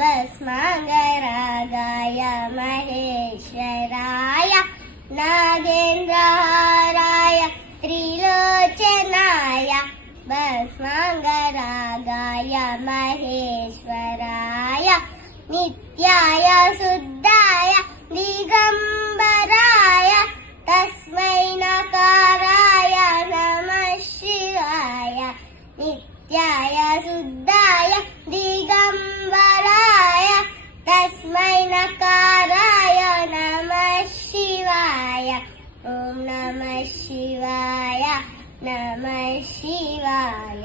भस्माङ्गरागाय महेश्वराय नागेन्द्रहाराय त्रिलोचनाय भस्माङ्गरागाय महेश्वराय नित्याय शुद्धाय दिगम्बराय तस्मै नकाराय नमः शिवाय नित्याय शुद्धाय दिगम्बराय तस्मै नकाराय नमः शिवाय ॐ नमः शिवाय नमः शिवाय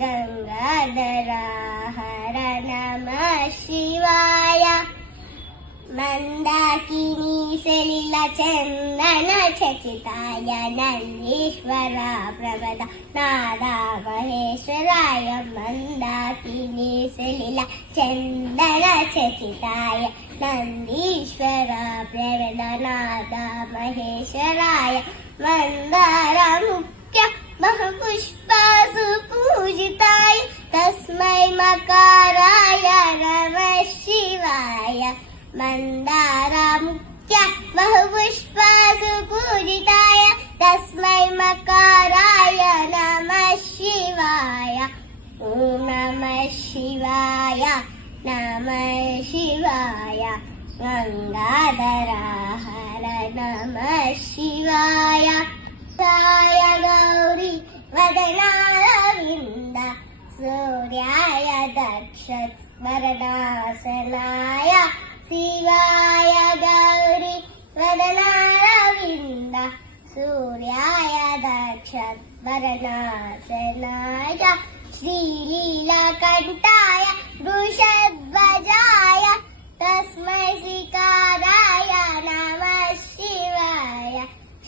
गंगाधरा हर नमः शिवाय मंदाकिनी सलिल चंदन चचिताय नंदीश्वरा प्रभदा नादा महेश्वराय मंदाकिनी सलिल चंदन चचिताय नंदीश्वरा प्रभदा नादा महेश्वराय मंदार मुख्य बहुपुष्पासु पूजिताय तस्मै मकाराय नमः शिवाय मंदार मुख्य बहुपुष्पासु पूजिताय तस्मै मकाराय नमः शिवाय ॐ नमः शिवाय नमः शिवाय गंगाधरा हर नमः शिवाय साय गौरी वदनारविन्द सूर्याय दक्षस्मरणासनाय शिवाय गौरी वदनारविन्द सूर्याय दक्षस्मरणासनाय श्रीलीलाकण्ठाय वृषध्वजाय तस्मै श्रीकाराय नमः शिवाय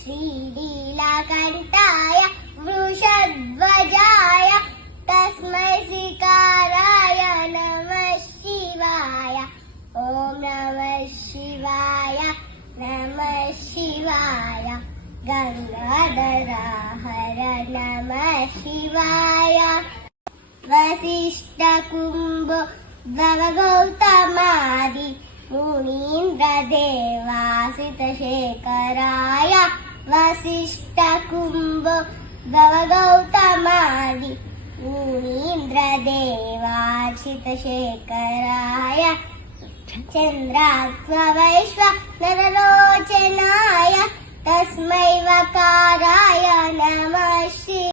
श्रीलीलाकण्ठाय वृषध्वजाय तस्मै श्रीकाराय नमः शिवाय ॐ नमः शिवाय नमः शिवाय गंगाधरा हर नमः शिवाय वसिष्ठकुम्भ गौतमादि मुनीन्द्रदेवासितशेखराय वसिष्ठकुम्भ गौतमादि मुनीन्द्रदेवासितशेखराय चन्द्राक्षवैश्वनरलोचनाय तस्मै वकाराय नमः शिवाय।